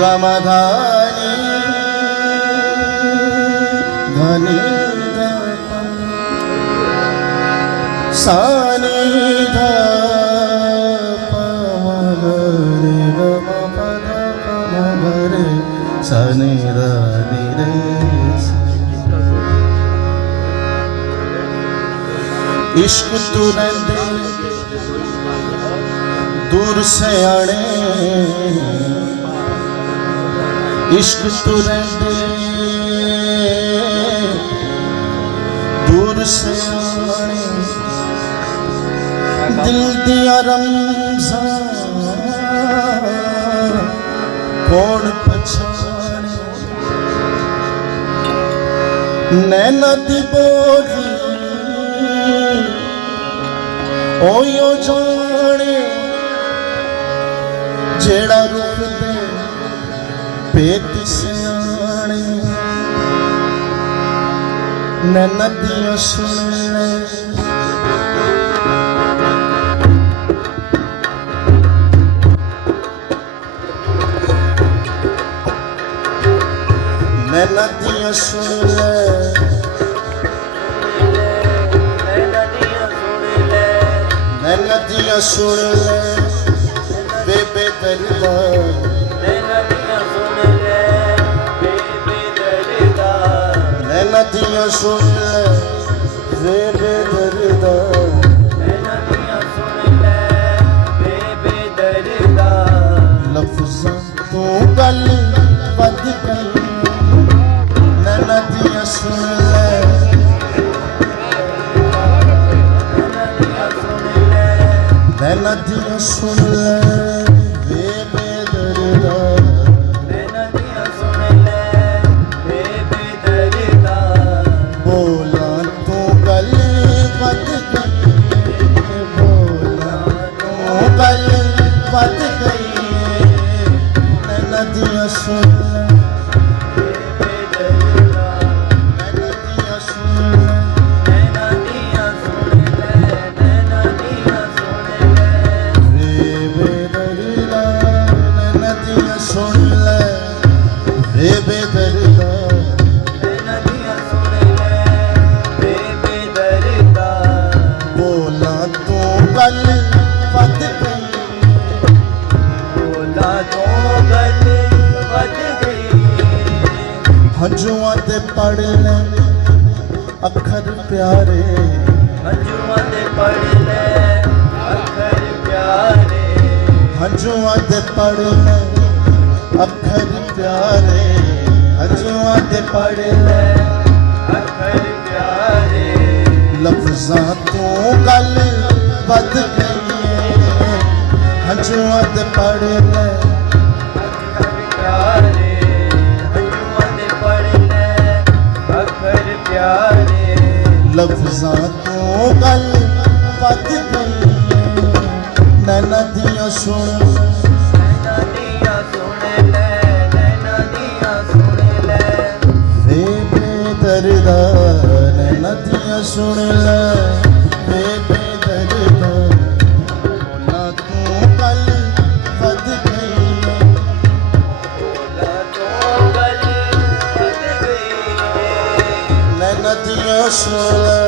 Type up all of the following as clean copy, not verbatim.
गमधानी धनी सानी ध पमगरे गम पद पमगरे सनि ध नि रे इश्क तू रहंदे दूर से आने इश्क तू रहंदे दूर से आने दिल दिया रमज़ान कौन पछाने नैना दी बोली ओयो जाने जेड़ा रुख दे पेट सियाने नैना दिया सुन ले नैना दिया सुन ले नैना दिया सुन ले बेबे दरदा नैना दिया सुन ले बेबे दरदा नैना दिया सुन ले बेबे दरदा नैना दिया सुन ले बेबे दरदा लफ्ज़ां तू गल वध गई नैना दिया सुन ले नैना दिया सुन ले बेबे दरदा नैना दिया सुन ले बेबे दरदा बोला तू गल वध गई बोला तू गल वध गई नैना दिया सुन ले बेबे दरदा नैना दिया सुन ले नैना दिया सुन ले नैना दिया सुन ले बेबे दरदा नैना दिया सुन ले बेबे दरदा बोला तू गल वध गई बोला तू गल वध गई हंजुआं ते पढ़ ले अखर प्यारे हंजुआं ते पढ़ ले अखर प्यारे हंजुआं ते पढ़ ले अखर प्यारे हंजुआं ते पढ़ ले अखर प्यारे लफ्ज़ां तू गल वध गई हंजुआं ते पढ़ ले अखर प्यारे हंजुआं ते पढ़ ले अखर प्यारे लफ्ज़ां तू गल वध गई नैना दिया सुन दरदा नैना दिया सुन ले बेबे दरदा बोला तू गल वध गई बोला तू गल वध गई नैना दिया सुन ले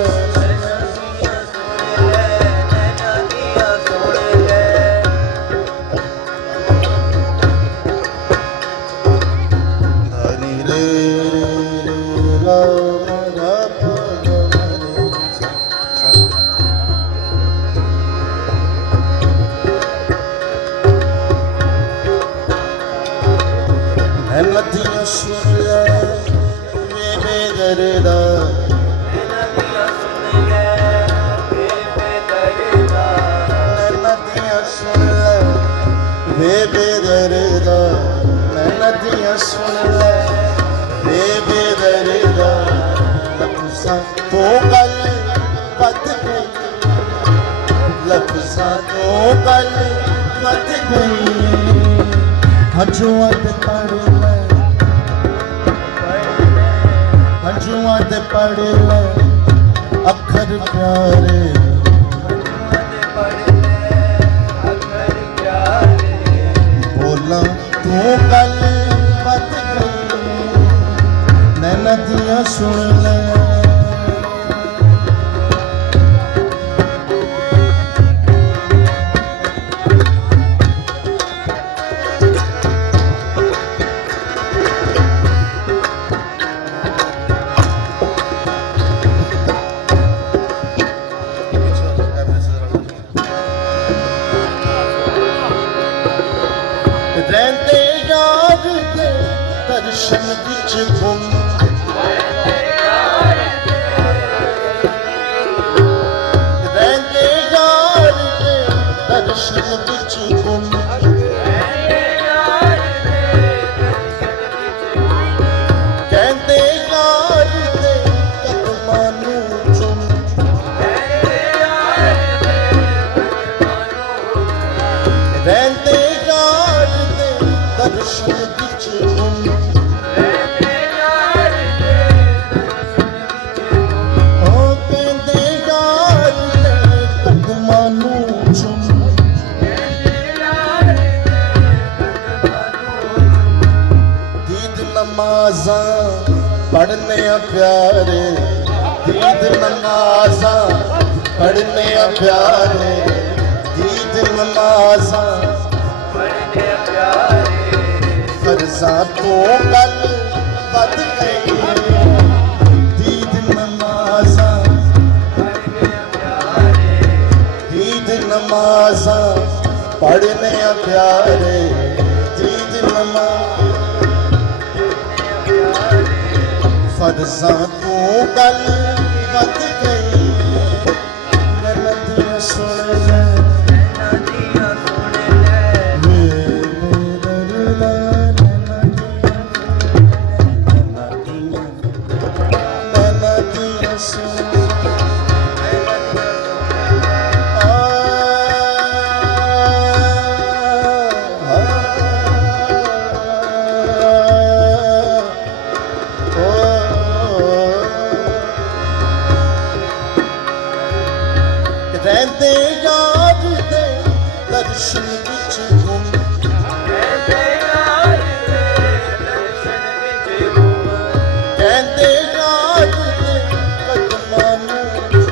नैना दिया सुन ले धनी रे नैना दिया सुन ले बेबे दरदा नैना दिया सुन ले बेबे दरदा नैना दिया सुन ले ਵੇ ਬੇਦਰਦਾ ਨੈਣਾ ਦੀਆਂ ਸੁਣ ਲੈ ਵੇ ਬੇਦਰਦਾ ਲਫ਼ਜ਼ਾਂ ਤੋਂ ਗੱਲ ਵੱਧ ਗਈ ਲਫ਼ਜ਼ਾਂ ਤੋਂ ਗੱਲ ਵੱਧ ਗਈ ਹੰਝੂਆਂ ਤੇ ਪੜ ਲੈ ਹੰਝੂਆਂ ਤੇ ਪੜ ਲੈ ਅੱਖਰ ਪਿਆਰੇ ਬੋਲਾਂ ਤੂੰ ਗੱਲ ਵੱਧ ਗਈ ਨੈਣਾ ਦੀਆਂ ਸੁਣ ਲੈ ਰਹਿੰਦੇ ਯਾਰ ਦੇ ਦਰਸ਼ਨ ਵਿੱਚ ਗੁੰਮ ਰਹਿੰਦੇ ਯਾਰ ਦੇ ਦਰਸ਼ਨ ਵਿੱਚ ਗੁੰਮ ਕਹਿੰਦੇ ਯਾਰ ਦੇ ਕਦਮਾਂ ਨੂੰ ਚੁੰਮ ਰਹਿੰਦੇ ਦਰਸ਼ਨ ਵਿੱਚ ਗੁੰਮ ਉਹ ਕਹਿੰਦੇ ਯਾਰ ਦੇ ਕਦਮਾਂ ਨੂੰ ਚੁੰਮ ਦੀਦ ਨਮਾਜ਼ਾਂ ਪੜ੍ਹਨੇ ਆ ਪਿਆਰੇ ਦੀਦ ਨਮਾਜ਼ਾਂ ਪੜ੍ਹਨੇ ਆ ਪਿਆਰੇ ਦੀਦ ਨਮਾਜ਼ਾਂ ਫਰਜ਼ਾਂ ਤੋਂ ਗੱਲ ਵੱਧ ਗਈ ਦੀਦ ਨਮਾਜ਼ਾਂ ਦੀਦ ਨਮਾਜ਼ਾਂ ਪੜ੍ਹਨੇ ਆ ਪਿਆਰੇ ਦੀਦ ਨਮਾਜ਼ ਫਰਜ਼ਾਂ ਤੋਂ ਗੱਲ ਵੱਧ ਗਈ ਨੈਣਾ ਦੀਆਂ ਸੁਣ ਲੈ ਰਹਿੰਦੇ ਯਾਰ ਦੇ ਦਰਸ਼ਨ ਵਿੱਚ ਗੁੰਮ ਕਹਿੰਦੇ ਯਾਰ ਦੇ ਕਦਮਾਂ ਨੂੰ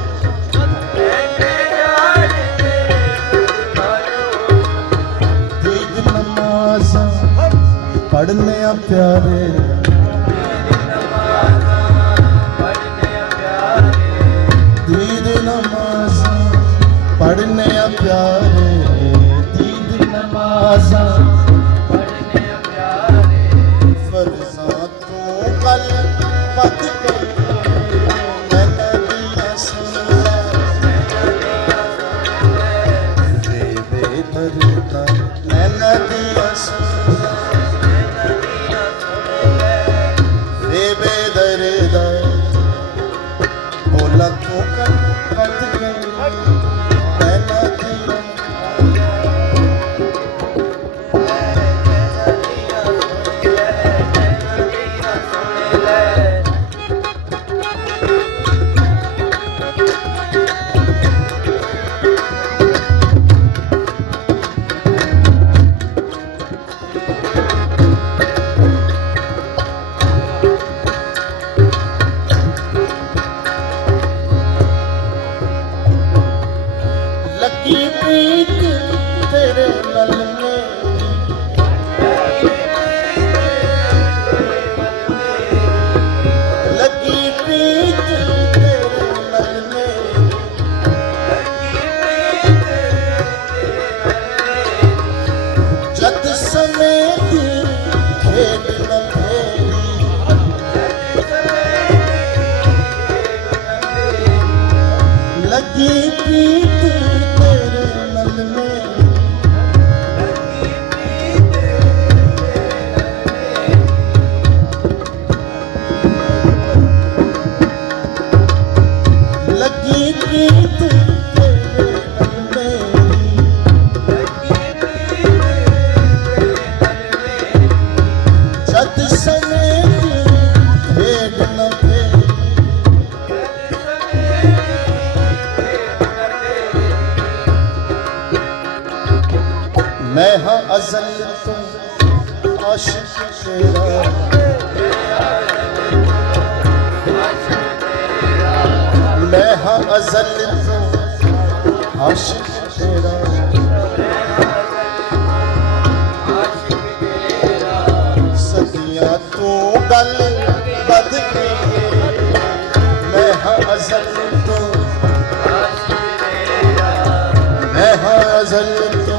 ਦੀਦ ਨਮਾਜ਼ਾਂ ਪੜ੍ਹਨੇ ਆ ਪਿਆਰੇ ਦੀਦ ਨਮਾਜ਼ਾਂ ਪੜ੍ਹਨੇ ਆ ਪਿਆਰੇ ਦੀਦ ਨਮਾਜ਼ਾਂ ਪੜ੍ਹਨੇ ਆ ਪਿਆਰੇ ਫਰਜ਼ਾਂ ਤੋਂ ਗੱਲ ਵੱਧ ਗਈ ਨੈਣਾ ਦੀਆਂ ਸੁਣ ਲੈ ਵੇ ਬੇਦਰਦਾ ਨੈਣਾ ਦੀਆਂ ਸੁਣ ਲੈ ਵੇ ਬੇਦਰਦਾ ਬੋਲਾਂ ਤੂੰ ਗੱਲ ਵੱਧ ਗਈ ਲੱਗੀ ਪ੍ਰੀਤ ਤੇਰੇ ਨਾਲ ਲੱਗੀ ਪ੍ਰੀਤ ਤੇਰੇ ਨਾਲ ਜਦ ਸਮੇਂ ਦੀ ਖੇਡ ਨਾ ਲੱਗੀ ਪ੍ਰੀਤ ਤੇਰੇ ਨਾਲ मैं हाँ अज़ल तो आशिक तेरा, मैं हाँ अज़ल तो आशिक तेरा, सदियां तू गल बद गई, मैं हाँ अज़ल तो, मैं हाँ अज़ल तो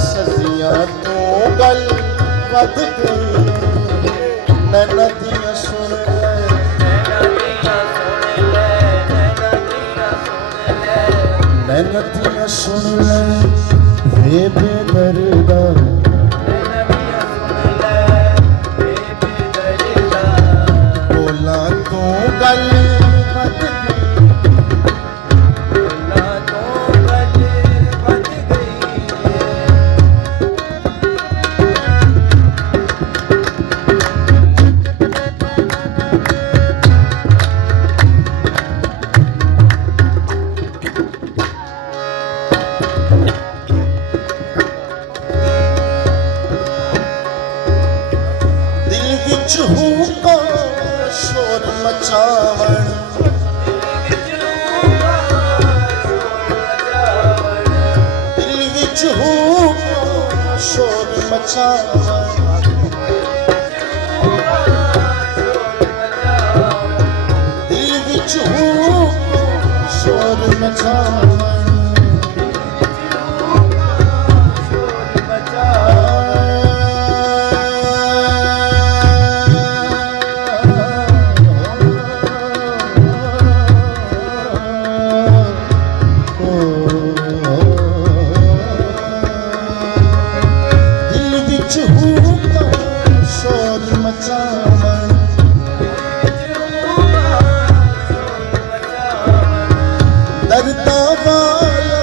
सदियां तू गल बद गई, नैना दियां सुन ले, नैना दियां सुन ले वे बेदर्दा, बोला तू गल बद हुक्का शोर मचावण, दिल विच हुक्का शोर मचावण, दिल विच हुक्का शोर मचावण, दर्दा वाला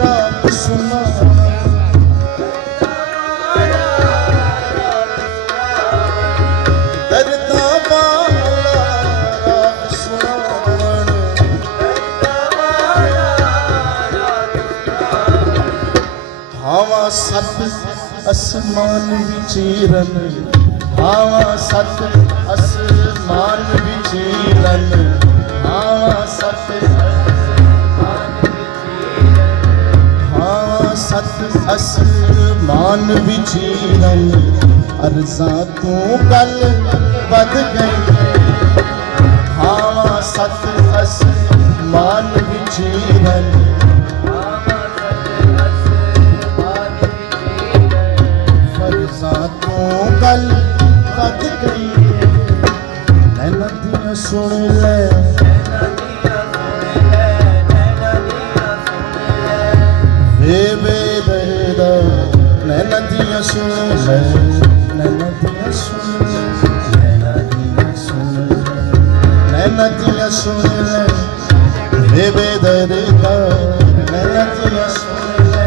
राग सुना, दर्दा वाला राग सुनावण, हावा सत असमान विचीरन, हावा सत असमान विचीरन, हावा सत सत असमान विचीरन, अर्ज़ां तू गल बद गई, हावा सत असमान विचीरन, अर्ज़ां तू गल बद गई, नैना दियां सुन ले, वे बेदर्दा, नैना दियां सुन ले, नैना दियां सुन ले, नैना दियां सुन ले, नैना दियां सुन ले, वे बेदर्दा, नैना दियां सुन ले,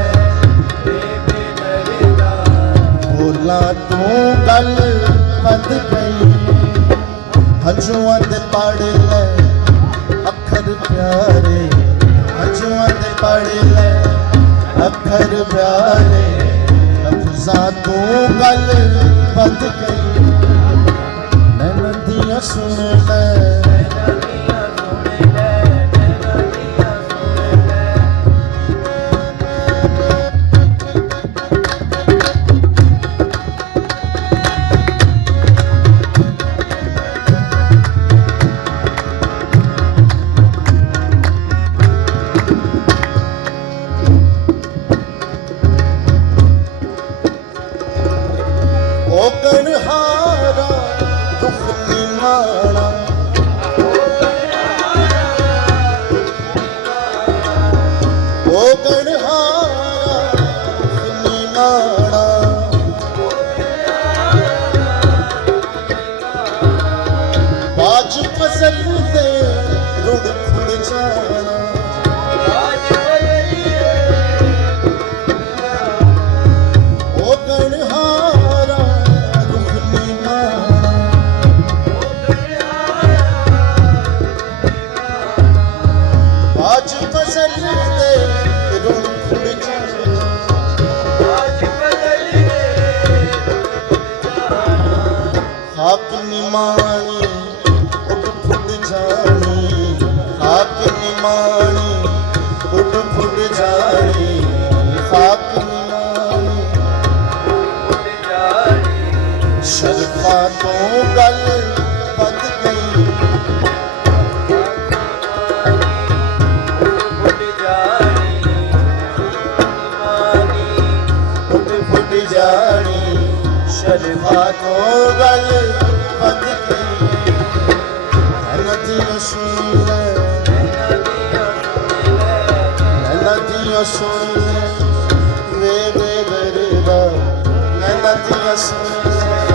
बोला तू गल बद गई, हंजुआं दे पढ़ ले अखर प्यारे, हंजुआं दे पढ़ ले अखर प्यारे, लफ्ज़ां तू गल बद गई, नैना दियां सुन ले, ओ कणहारा दुख नी माना, ਸ਼ਰੀਫਾ ਤੋਂ ਗੱਲ ਪਤ ਗਈ ਨਦੀਆਂ ਸੁਣ ਲੈ ਨਦੀਆਂ ਸੁਣ ਲੈ ਵੇ ਵੇ ਗਰਬਾ ਨਦੀਆਂ ਸੁਣ ਲੈ